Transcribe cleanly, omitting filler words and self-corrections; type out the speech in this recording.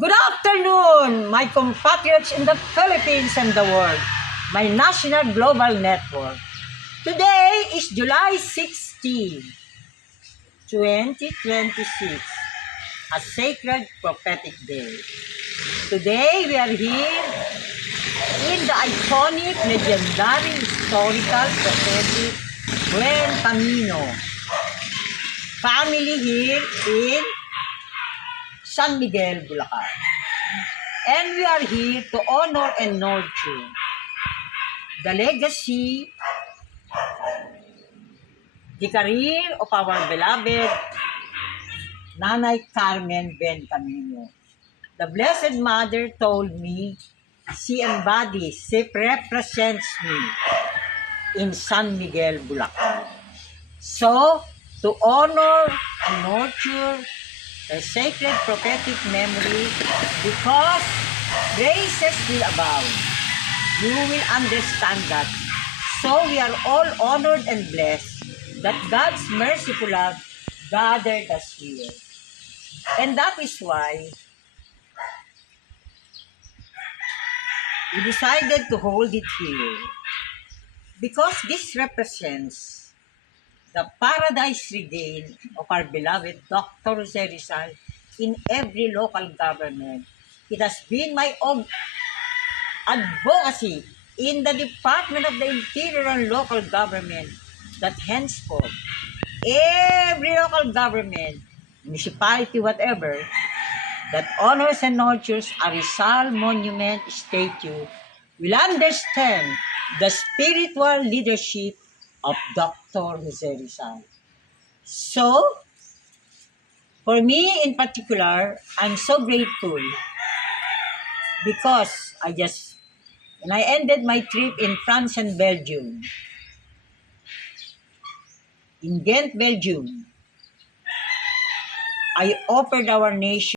Good afternoon, my compatriots in the Philippines and the world, my national global network. Today is July 16, 2026, a sacred prophetic day. Today we are here in the iconic, legendary, historical, prophetic Buen Camino family here in San Miguel, Bulacan. And we are here to honor and nurture the legacy, the career of our beloved Nanay Carmen Ben Camino. The Blessed Mother told me she embodies, she represents me in San Miguel, Bulacan. So, to honor and nurture the sacred prophetic memory, because graces will abound, you will understand that. So we are all honored and blessed that God's merciful love gathered us here. And that is why we decided to hold it here. Because this represents the paradise regained of our beloved Dr. Jose Rizal in every local government. It has been my own advocacy in the Department of the Interior and Local Government that henceforth, every local government, municipality, whatever, that honors and nurtures a Rizal Monument statue will understand the spiritual leadership of Dr. Jose Rizal. So, for me in particular, I'm so grateful because when I ended my trip in France and Belgium, in Ghent, Belgium, I offered our nation